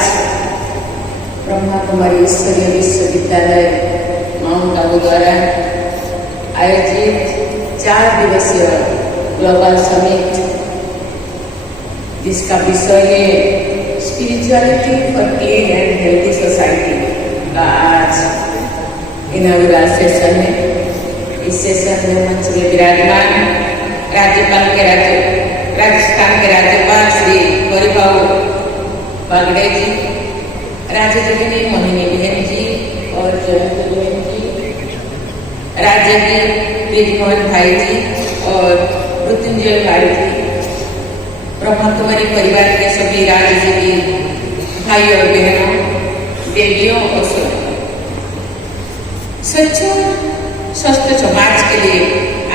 आज ब्रह्मा कुमारी ईश्वरीय विश्वविद्यालय माउंट आबू द्वारा आयोजित 4 दिवसीय ग्लोबल समिट, जिसका विषय है spirituality for clean and healthy society का आज इनॉग्रेशन सेशन है। इस सेशन में मंच में विराजमान राजस्थान के राज्यपाल श्री हरिभाऊ बागड़े जी, राज्य की मोहिनी बहन जी और जयंत बहन जी, राज्य की ब्रिजमोहन भाई जी और मृत्युंजय भाई जी, ब्रह्मा कुमारी परिवार के सभी राज्य की भाई और बहनों, देवियों और स्वच्छ स्वस्थ समाज के लिए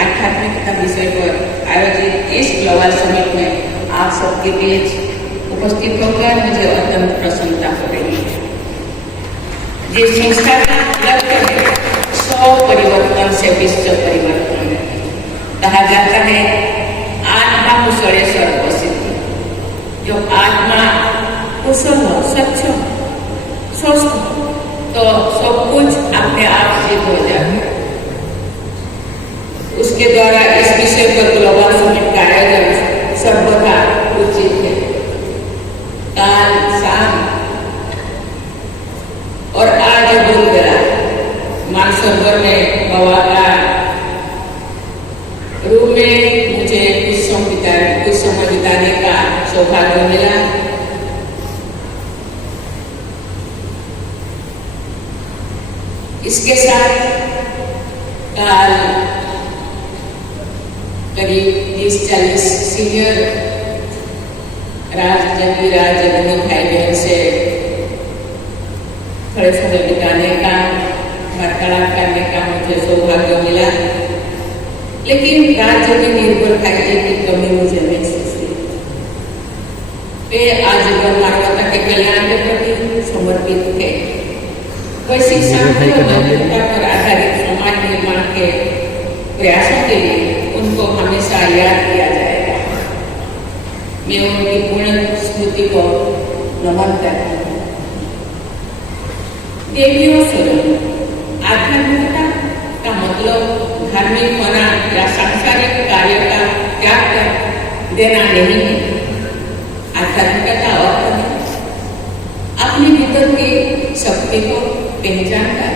आध्यात्मिकता विषय पर आयोजित इस ग्लोबल समिट में आप सबके बीच उपस्थित होकर मुझे अत्यंत प्रसन्नता हो रही है। जिस संस्था का लक्ष्य है 100 परिवर्तन से विश्व परिवर्तन, कहा जाता है आत्मा कुशले सर्वसिद्धि। जो आत्मा कुशल हो, स्वच्छ हो, स्वस्थ हो, तो सब कुछ अपने आप सिद्ध हो जाए। उसके द्वारा इस विषय पर ग्लोबल समिट का आयोजन सर्वथा उचित है। काल शाम और आज बुधवार मानसरोवर में बाबा का रूम में मुझे कुछ समय बिताने का सौभाग्य मिला। इसके साथ काल करीब 30-40 सीनियर राजनीति भाई बहन से थोड़े समय बिताने का, वार्तालाप करने का मुझे सौभाग्य मिला। लेकिन राज्य के निर्भर भाई जी की कमी मुझे महसूस हुई। वे आजीवन मानवता के कल्याण के प्रति समर्पित थे। वैश्विक शांति और नैतिकता पर आधारित समाज निर्माण के प्रयासों के लिए उनको हमेशा याद किया जाएगा। मैं उनकी पुण्य स्मृति को नमन करता हूँ। देवियों स्वरूप आध्यात्मिकता का मतलब धार्मिक होना या सांसारिक कार्य का त्याग कर देना नहीं है। आध्यात्मिकता अर्थ है अपने भीतर की शक्ति को पहचान कर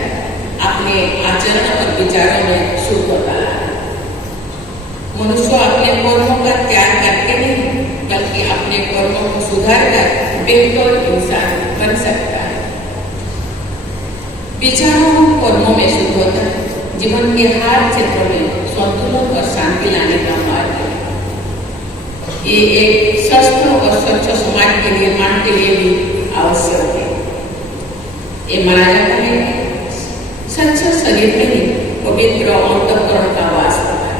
अपने आचरण और विचारों में शुद्धता लाना। मनुष्य अपने कर्मों का त्याग करके नहीं, बल्कि अपने कर्मों को सुधार कर बेहतर इंसान बन सकता है। विचारों और कर्मों में शुद्धता जीवन के हर क्षेत्र में संतुलन और शांति लाने का मार्ग है। ये एक स्वस्थ और स्वच्छ समाज के निर्माण के लिए भी आवश्यक है। ये माना जाता है कि स्वच्छ शरीर में ही पवित्र अंतःकरण का वास होता है।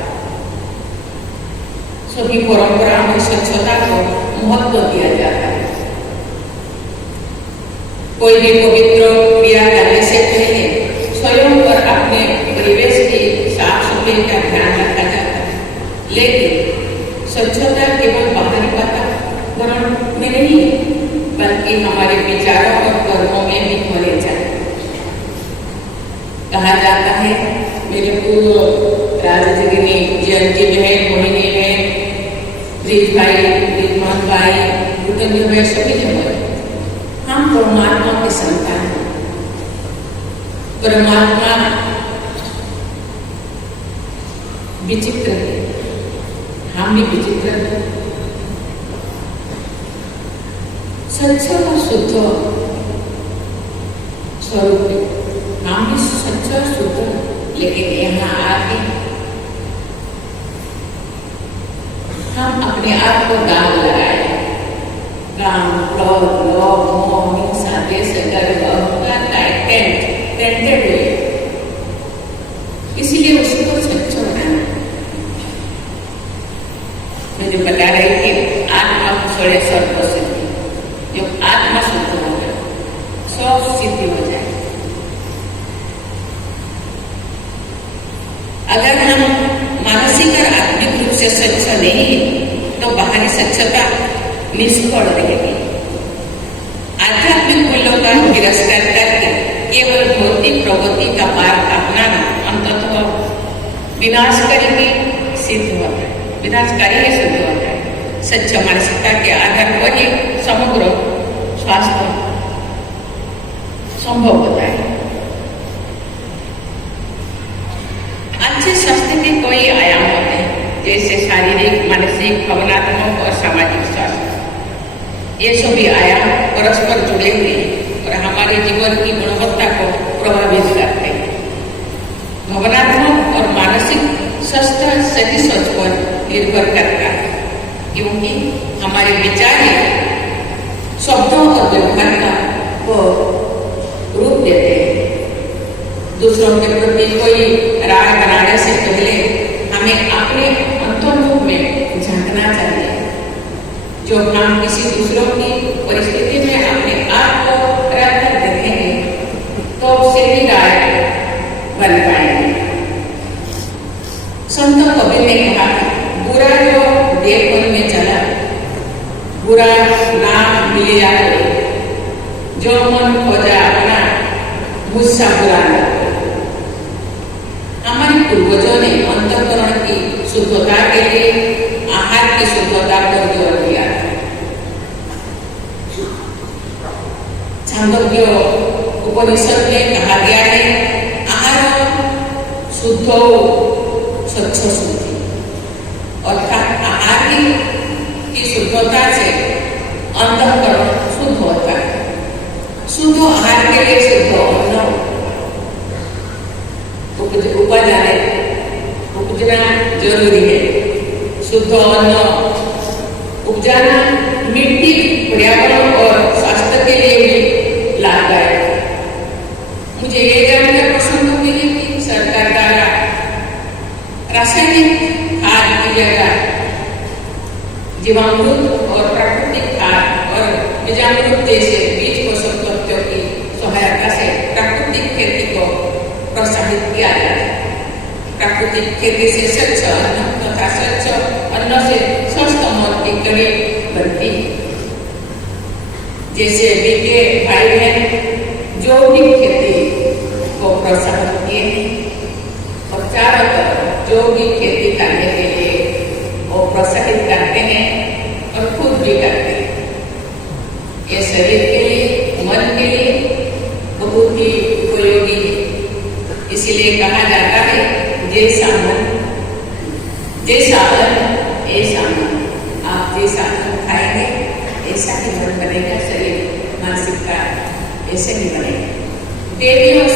सभी परंपराओं में स्वच्छता को महत्व दिया जाता है। कोई भी पवित्र क्रिया करने से पहले स्वयं और अपने परिवेश की साफ सफाई का ध्यान रखा जाता है। लेकिन स्वच्छता केवल बाहरी वातावरण में नहीं है, बल्कि हमारे विचारों और कर्मों में भी होने चाहिए। कहा जाता है मेरे पूर्व राजजगिनी जयंती बहन, मोहिनी बहन, ब्रिज भाई, ब्रिजमोहन भाई, मृत्युंजय भाई सभी ने बोले हम परमात्मा के संतान हैं। परमात्मा विचित्र है, हम भी विचित्र हैं। स्वच्छ और शुद्ध स्वरूप है, हम भी स्वच्छ और शुद्ध, लेकिन यहाँ आके हम अपने आप को दाग लगाए। काम, क्रोध, लोभ, मोह, हिंसा, द्वेष, गर्व, अहंकार का टेंटेड हुए। इसीलिए उसको स्वच्छ बनाना। मैं जो बता रही थी आत्मा कुशले सर्वसिद्धि, जो आत्मा शुद्ध हो जाए सब सिद्धि हो जाए। अगर हम मानसिक और आत्मिक रूप से स्वच्छ नहीं है तो बाहरी स्वच्छता निष्फल रहेगी। आध्यात्मिक मूल्यों का तिरस्कार करके केवल भौतिक प्रगति का मार्ग अपनाना अंततः विनाशकारी ही सिद्ध होता है, विनाशकारी ही सिद्ध होता है। सच्च मानसिकता के आधार पर ही समग्र स्वास्थ्य संभव होता है। अच्छे स्वास्थ्य के कई आयाम होते हैं, जैसे शारीरिक, मानसिक, भावनात्मक और सामाजिक स्वास्थ्य। ये सभी आयाम परस्पर जुड़े हुए हैं और हमारे जीवन की गुणवत्ता को प्रभावित करते हैं। भावनात्मक और मानसिक स्वास्थ्य सही सोच पर निर्भर करता है, क्योंकि हमारे विचार शब्दों और व्यवहार को रूप देते हैं। दूसरों के प्रति कोई राय बनाने से पहले हमें अपने अंतर्मुख में झांकना चाहिए। जो हम किसी दूसरों की परिस्थिति में अपने आप को रख कर देखेंगे तो उससे ही राय बन पाएंगे। संत कबीर ने कहा, बुरा जो देखने में चला, बुरा नाम मिलिया जो मन खोजा अपना गुस्सा बुरा ना। हमारे पूर्वजों ने अंतःकरण की शुद्धता के लिए आहार की शुद्धता पर जोर दिया था। छांदोग्य उपनिषद में कहा गया है, आहार शुद्धो स्वच्छ शुद्धि, अर्थात आहार की शुद्धता से अंतःकरण शुद्ध होता है। शुद्ध आहार के लिए शुद्ध अन्न उपजना जरूरी है। शुद्ध अन्न उपजाना मिट्टी, पर्यावरण और स्वास्थ्य के लिए भी लाभदायक है। मुझे ये जानकर प्रसन्न हुई है कि सरकार द्वारा रासायनिक खाद की जगह जीवामृत और प्राकृतिक खाद और बीजामृत जैसे बीज पोषक तत्वों की सहायता से प्राकृतिक खेती को प्रोत्साहित किया जाता है। प्राकृतिक खेती से स्वच्छ अन्न तथा स्वच्छ अन्न से स्वस्थ मौत की कड़ी बनती है। जैसे बीके भाई बहन जो भी खेती को प्रोत्साहित किए हैं और चारों तरफ जो भी खेती करने के लिए वो प्रोत्साहित करते हैं और खुद भी करते हैं। ये शरीर के लिए, मन के लिए बहुत ही उपयोगी है। इसीलिए कहा जाता है, जैसा मन जैसा अन्न ऐसा मन। आप जैसा अन्न खाएंगे ऐसा ही मन बनेगा, शरीर मानसिकता ऐसे ही बनेगा। देवी और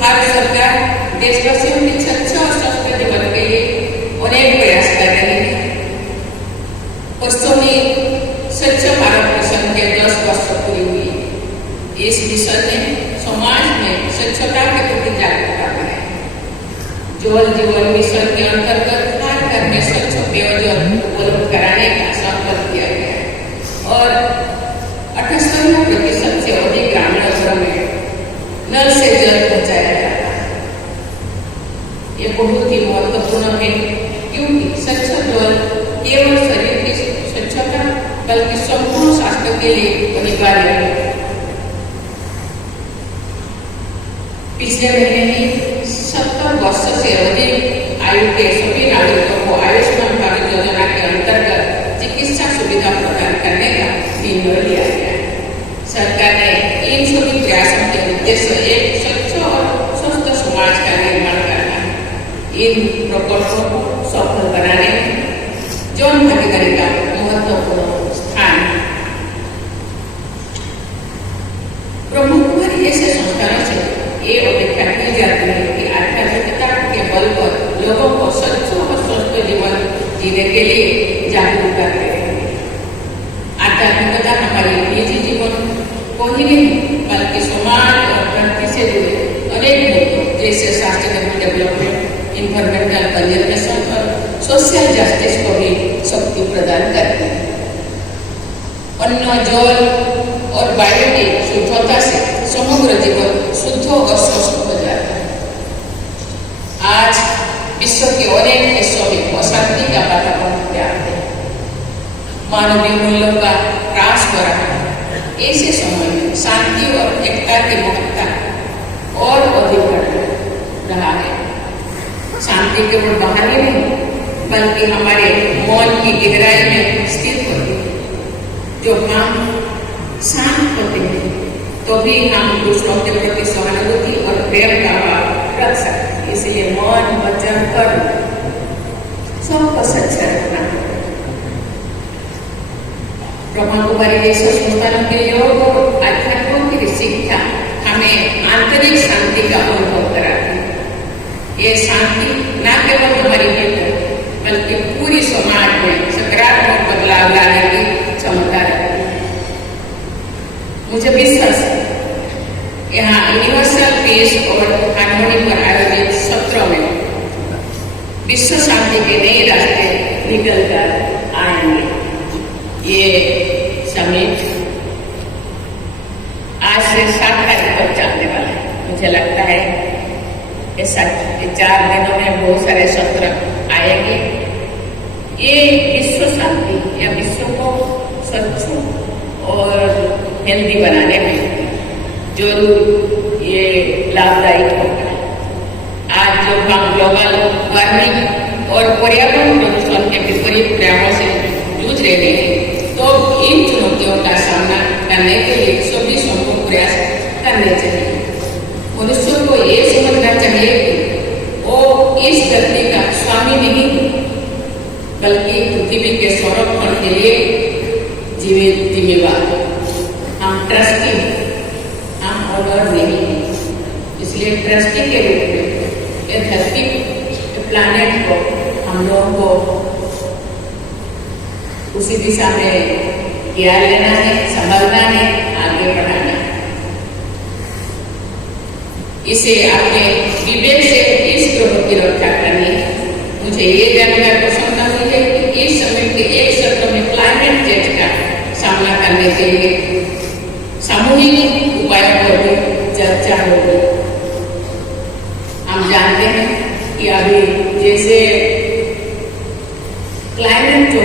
भारत सरकार देशवासियों के स्वच्छ और स्वस्थ जीवन के लिए अनेक प्रयास कर रही है। वर्षों में स्वच्छ भारत मिशन के 10 वर्ष पूरी हुई। इस मिशन ने समाज में स्वच्छता के प्रति जागरूकता बढ़ाई। जल जीवन मिशन के अंतर्गत हर घर में स्वच्छ पेयजल उपलब्ध कराने का संकल्प किया गया है और 78% से अधिक ग्रामीण घरों में नल से जल पहुंचाया जाता है। ये बहुत ही महत्वपूर्ण है, क्योंकि स्वच्छ जल केवल शरीर की स्वच्छता बल्कि संपूर्ण स्वास्थ्य के लिए अनिवार्य है। पिछले महीने ही 70 वर्ष से अधिक आयु के सभी नागरिकों को आयुष्मान भारत योजना के अंतर्गत चिकित्सा सुविधा प्रदान करने का निर्णय लिया गया है। सरकार ने इन सभी प्रयासों के उद्देश्य एक स्वच्छ और स्वस्थ समाज का निर्माण करना है। इन प्रकल्पों को सफल बनाने में जन भागीदारी का महत्वपूर्ण स्थान है। प्रमुख कुमारी ऐसे संस्थानों से ये अपेक्षा की जाती है कि आध्यात्मिकता के बल पर लोगों को स्वच्छ और स्वस्थ जीवन जीने के लिए जागरूक करते हैं। आध्यात्मिकता हमारे निजी जीवन को ही नहीं बल्कि समाज और धरती से जुड़े अनेक मुद्दों जैसे सस्टेनेबल डेवलपमेंट, इन्वायरमेंटल कंजर्वेशन और सोशल जस्टिस को भी शक्ति प्रदान करती है। अन्न, जल और वायु की शुद्धता से समग्र जीवन शुद्ध और स्वस्थ हो जाता है। आज विश्व के अनेक हिस्सों में अशांति का वातावरण व्याप्त है। मानवीय मूल्यों का ह्रास हो रहा है। ऐसे समय में शांति और एकता की महत्ता और अधिक बढ़ रहा है। शांति केवल बाहरी नहीं बल्कि हमारे मन की गहराई में स्थित होती है। जो हम शांत होते हैं तो भी हम दूसरों के प्रति सहानुभूति और प्रेम का भाव रख सकते हैं। इसलिए मन वचन कर्म सबको सच्चा रखना है। ब्रह्मा कुमारी जैसे संस्थानों के योग और आध्यात्मों की शिक्षा हमें आंतरिक शांति का अनुभव कराती है। ये शांति न केवल हमारी भीतर बल्कि पूरी समाज में सकारात्मक बदलाव लाने की क्षमता रखती है। मुझे विश्वास है यहाँ यूनिवर्सल पीस और हार्मोनी पर आयोजित सत्रों में विश्व शांति के नए रास्ते निकल कर आएंगे। ये समिट आज से 7 तारीख तक चलने वाला है। मुझे लगता है इस 4 दिनों में बहुत सारे सत्र आएंगे। ये विश्व शांति या विश्व को स्वच्छ और हेल्दी बनाने में जरूर ये लाभदायक होगा। आज जो हम ग्लोबल वार्मिंग और पर्यावरण प्रदूषण के विपरीत प्रयासों से जूझ रहे हैं, तो इन चुनौतियों का सामना करने के लिए सभी संभव प्रयास करने चाहिए। मनुष्य को ये समझना चाहिए कि वो इस धरती का स्वामी नहीं बल्कि पृथ्वी के संरक्षण के लिए जिम्मेवार। हम ट्रस्टी, हम ऑनर नहीं है। इसलिए ट्रस्टी के रूप में ये धरती प्लानेट को हम लोगों को उसी दिशा में ज्ञान लेना है, संभालना है, आगे बढ़ाना है। इसे अपने विवेक से इस ग्रह की रक्षा करनी है। मुझे ये जानकर प्रसन्नता हुई है कि इस समय के एक सत्र में क्लाइमेट चेंज का सामना करने के लिए सामूहिक उपायों पर भी चर्चा होगी। हम जानते हैं कि अभी जैसे क्लाइमेट जो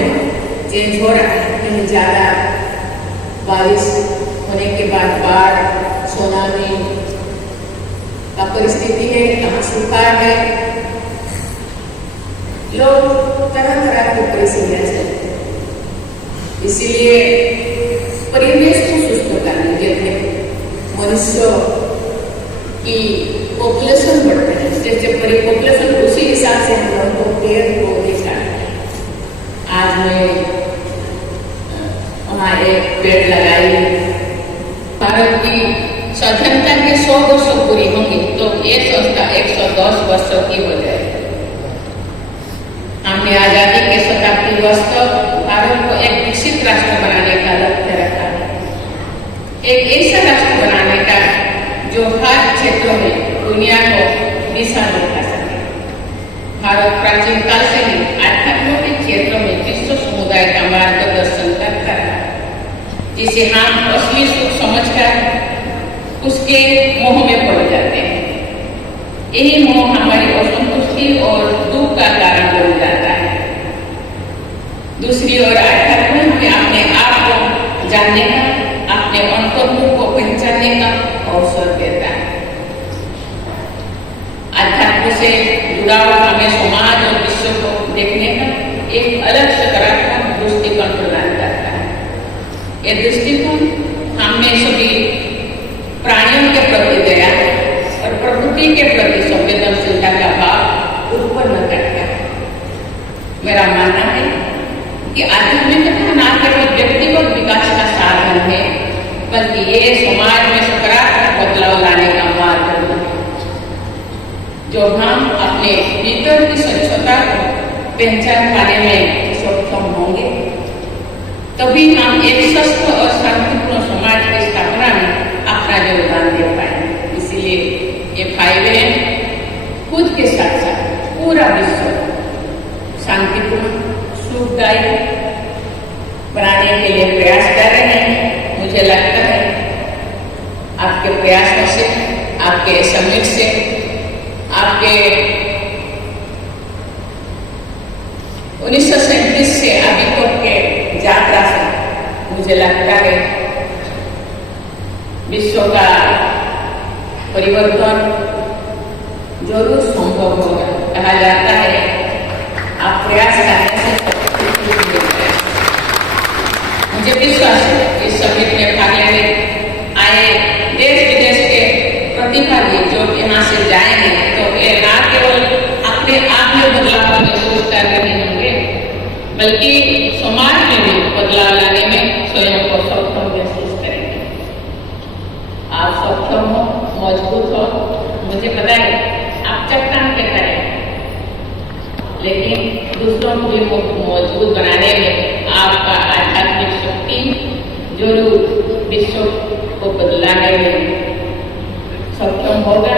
चेंज हो रहा है, कहीं ज्यादा बारिश होने के बाद बाढ़, सुनामी का परिस्थिति है, कहाँ सूखा है, लोग तरह तरह की परेशानियां चलती हैं। इसीलिए परिवेश को सुस्त करने के लिए मनुष्य की पॉपुलेशन बढ़ रही है। जैसे पॉपुलेशन उसी हिसाब से हम लोगों को पेड़ पौधे काटते हैं। आज मैं वहाँ एक पेड़ लगाई। भारत की स्वतंत्रता के 100 वर्ष पूरी होंगी तो ये संस्था 110 वर्षों की हो जाएगी। हमने आजादी के शताब्दी वर्ष तक भारत को एक विकसित राष्ट्र बनाने का लक्ष्य रखा है। एक ऐसा राष्ट्र बनाने का जो हर क्षेत्रों में दुनिया को दिशा दिखा सके। भारत प्राचीन काल से ही आध्यात्म के क्षेत्रों में विश्व समुदाय का मार्गदर्शन करता रहा, जिसे हम असली सुख समझकर उसके मोह में पड़ जाते हैं। यही मोह हमारी असंतुष्टि और दुख का कारण बन जाता है। दूसरी ओर आध्यात्म में अपने आप को जानने का, अपने अंतर्मुख को पहचानने का अवसर देता है। अध्यात्म से जुड़ाव हमें समाज और विश्व को देखने का एक अलग सकारात्मक दृष्टिकोण प्रदान करता है। यह दृष्टिकोण हमें सभी प्राणियों के प्रति दया और प्रकृति के प्रति संवेदनशीलता का भाव उत्पन्न करता है। मेरा मानना है कि आध्यात्मिकता न केवल व्यक्तिगत विकास का साधन है बल्कि ये समाज में सकारात्मक बदलाव लाने का मार्ग है। जब हम अपने भीतर की स्वच्छता को पहचान पाने में सक्षम होंगे तभी हम एक स्वस्थ और शांतिपूर्ण समाज की स्थापना में अपना योगदान दे पाएंगे। इसलिए ये 5M खुद के साथ साथ पूरा विश्व शांतिपूर्ण सुखदायी बनाने के लिए प्रयास कर रहे हैं। मुझे लगता है आपके प्रयासों से, आपके समिट से, आपके 1937 से अभी तक के यात्रा से मुझे लगता है विश्व का परिवर्तन जरूर संभव होगा। कहा जाता है आप प्रयास करने से सब कुछ मिलता है। मुझे विश्वास है इस समिट में भाग लेने आए देश विदेश के प्रतिभागी जो यहाँ से जाएंगे तो ये ना केवल अपने आप में बदलाव महसूस कर रहे होंगे बल्कि समाज में भी बदलाव लाने में स्वयं को सक्षम महसूस करेंगे। आप सक्षम हो, मजबूत हो, मुझे पता है आप चट्टान के तरह, लेकिन दूसरों को भी मजबूत बनाने में आपका आध्यात्मिक शक्ति जरूर विश्व को बदलाने में सक्षम होगा।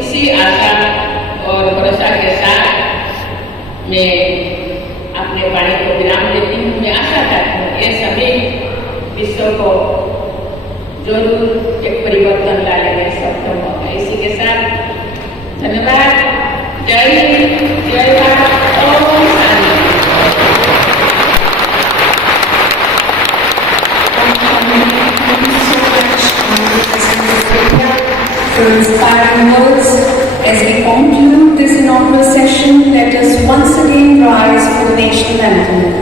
इसी आशा और भरोसा के साथ मैं अपने वाणी को विराम देती हूँ। मैं आशा करती हूँ ये सभी विश्व को जरूर एक परिवर्तन लाने में सक्षम होगा। इसी के साथ धन्यवाद। जय हिंद, जय Bharat, Om Shanti. For inspiring words. As we conclude this inaugural session, let us once again rise for the national anthem.